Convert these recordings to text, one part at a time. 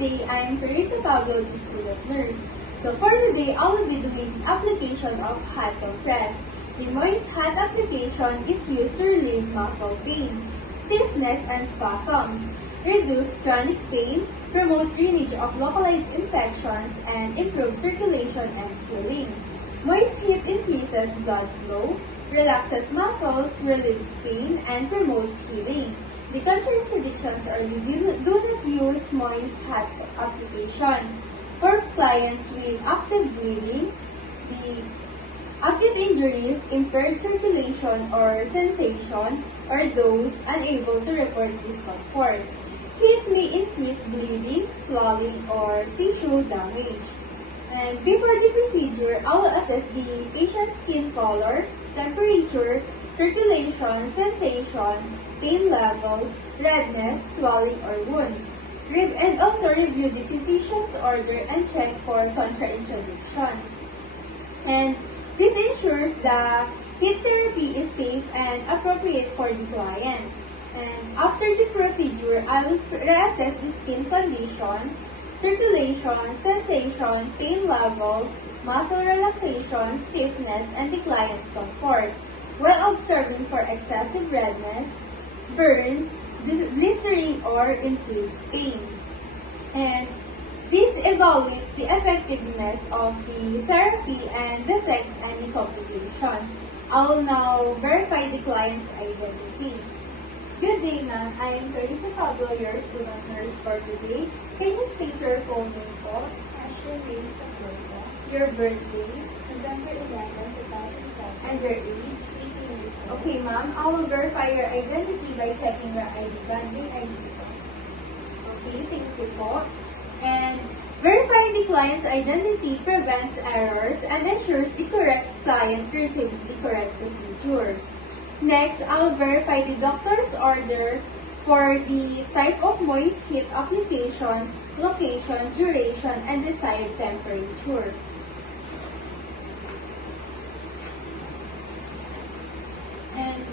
today I am Teresa Pablo, the student nurse. So for today, I will be doing the application of hot compress. The moist hot application is used to relieve muscle pain, stiffness and spasms, reduce chronic pain, promote drainage of localized infections, and improve circulation and healing. Moist heat increases blood flow, relaxes muscles, relieves pain, and promotes healing. The contraindications are you do not use moist hot application. For clients with active bleeding, the acute injuries, impaired circulation or sensation, or those unable to report discomfort. Heat may increase bleeding, swelling, or tissue damage. And before the procedure, I will assess the patient's skin color, temperature, circulation, sensation, pain level, redness, swelling, or wounds. And also review the physician's order and check for contraindications. And this ensures the heat therapy is safe and appropriate for the client. And after the procedure, I will reassess the skin condition, circulation, sensation, pain level, muscle relaxation, stiffness, and the client's comfort, while observing for excessive redness, burns, blistering, or increased pain. And this evaluates the effectiveness of the therapy and detects any complications. I will now verify the client's identity. Good day, ma'am. I am Teresa Pablo, your student nurse for today. Can you state your full name po? Ashley Reyes of Florida, Your birthday, November 11, 2007, and your age? 18 years old. Okay, ma'am. I will verify your identity by checking your ID card. May I see po? Okay, thank you po. And verifying the client's identity prevents errors and ensures the correct client receives the correct procedure. Next, I'll verify the doctor's order for the type of moist heat application, location, duration, and desired temperature. And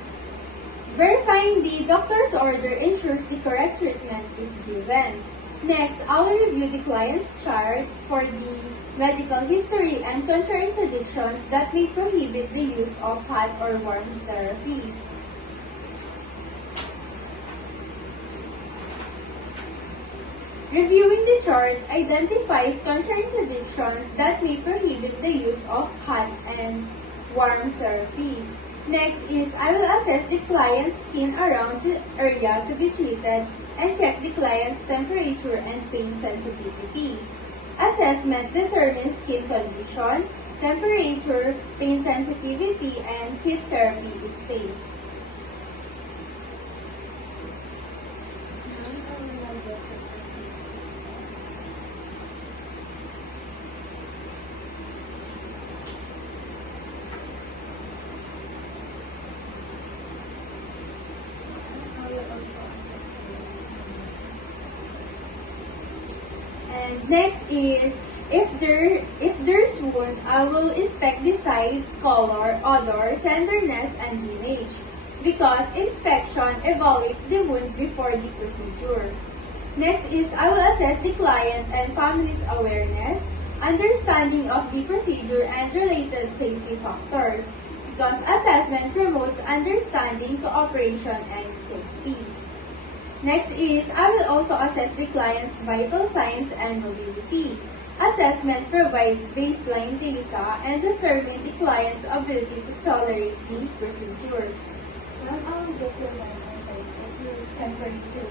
verifying the doctor's order ensures the correct treatment is given. Next, I will review the client's chart for the medical history and contraindications that may prohibit the use of hot or warm therapy. Reviewing the chart identifies contraindications that may prohibit the use of hot and warm therapy. Next is, I will assess the client's skin around the area to be treated and check the client's temperature and pain sensitivity. Assessment determines skin condition, temperature, pain sensitivity, and heat therapy is safe. And next is, if there's wound, I will inspect the size, color, odor, tenderness, and drainage. Because inspection evaluates the wound before the procedure. Next is, I will assess the client and family's awareness, understanding of the procedure, and related safety factors. Because assessment promotes understanding, cooperation, and safety. Next is, I will also assess the client's vital signs and mobility. Assessment provides baseline data and determines the client's ability to tolerate the procedure. Ma'am, I will get your medical side of your temperature.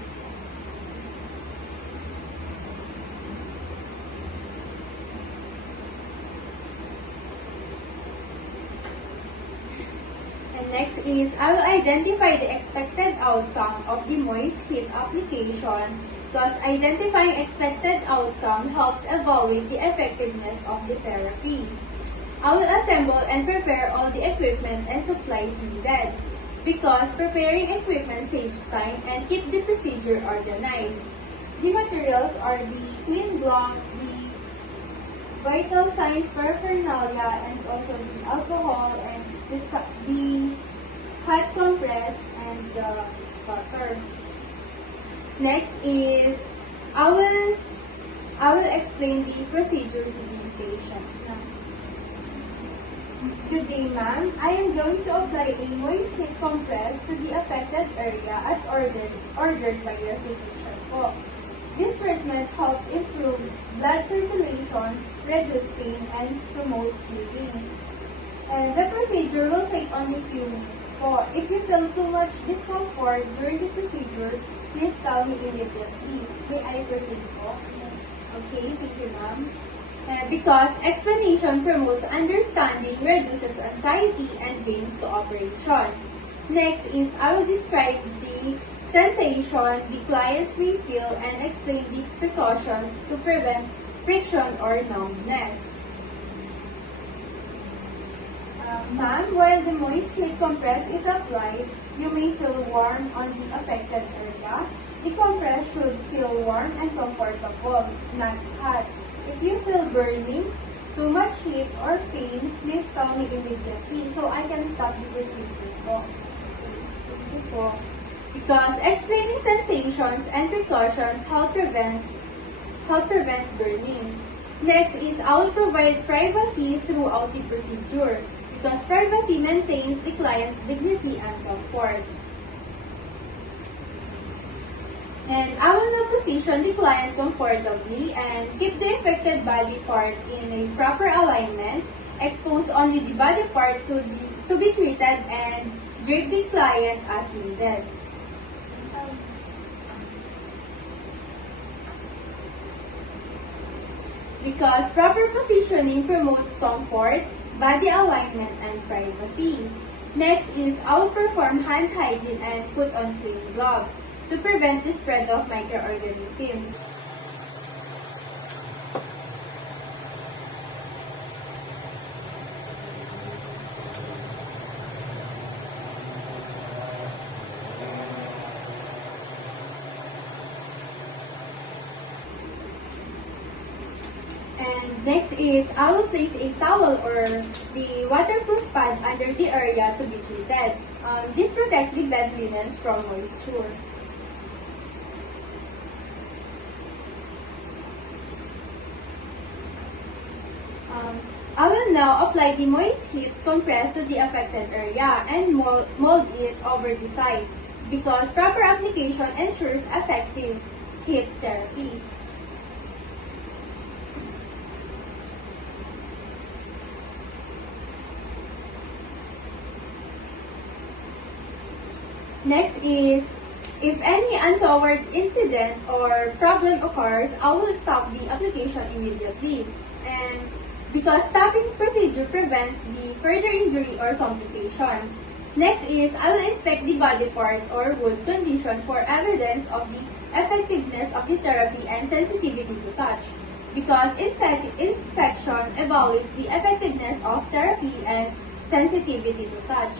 And next is, I will identify the expected outcome of the moist heat application, because identifying expected outcome helps evaluate the effectiveness of the therapy. I will assemble and prepare all the equipment and supplies needed, because preparing equipment saves time and keeps the procedure organized. The materials are the clean gloves, the vital signs paraphernalia, and also the alcohol and the hot compress and the butter. Next is, I will explain the procedure to the patient. Good day, ma'am. I am going to apply a moist heat compress to the affected area as ordered by your physician po. This treatment helps improve blood circulation, reduce pain, and promote healing. And the procedure will take only few minutes po. If you feel too much discomfort during the procedure, please tell me immediately. May I proceed po? Okay, thank you, ma'am. Because explanation promotes understanding, reduces anxiety, and gains cooperation. Next is I will describe the sensation the clients may feel and explain the precautions to prevent friction or numbness. Ma'am, while the moist heat compress is applied, you may feel warm on the affected area. The compress should feel warm and comfortable, not hot. If you feel burning, too much heat, or pain, please tell me immediately so I can stop the procedure po. Thank you po. Because explaining sensations and precautions help prevent burning. Next is I will provide privacy throughout the procedure because privacy maintains the client's dignity and comfort. And I will now position the client comfortably and keep the affected body part in a proper alignment, expose only the body part to be treated, and drape the client as needed. Because proper positioning promotes comfort, body alignment, and privacy. Next is I will perform hand hygiene and put on clean gloves to prevent the spread of microorganisms. And next is I will place a towel or the waterproof pad under the area to be treated. This protects the bed linens from moisture. I will now apply the moist heat compress to the affected area and mold it over the site because proper application ensures effective heat therapy. Next is, if any untoward incident or problem occurs, I will stop the application immediately. And because stopping procedure prevents the further injury or complications. Next is, I will inspect the body part or wound condition for evidence of the effectiveness of the therapy and sensitivity to touch. Because inspection evaluates the effectiveness of therapy and sensitivity to touch.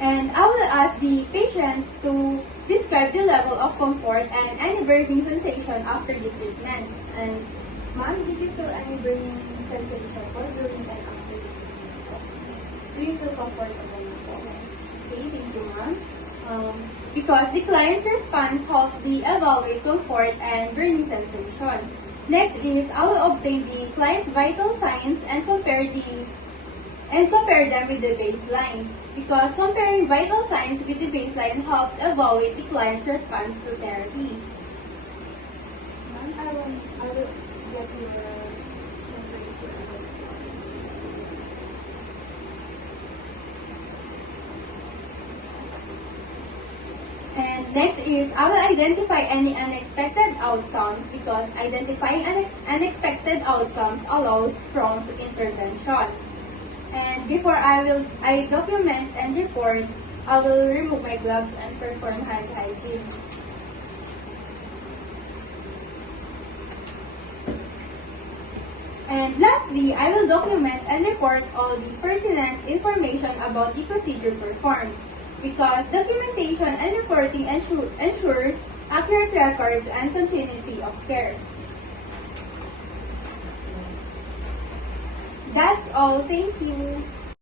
And I will ask the patient to describe the level of comfort and any burning sensation after the treatment. And ma'am, did you feel any burning sensation during and after the treatment? Do you feel comfortable? Okay, thank you, ma'am. Because the client's response helps the evaluate comfort and burning sensation. Next is I will obtain the client's vital signs and compare them with the baseline. Because comparing vital signs with the baseline helps evaluate the client's response to therapy. Ma'am, I will get your temperature. And next is I will identify any unexpected outcomes because identifying unexpected outcomes allows prompt intervention. And before I document and report, I will remove my gloves and perform hand hygiene. And lastly, I will document and report all the pertinent information about the procedure performed because documentation and reporting ensures accurate records and continuity of care. That's all. Thank you.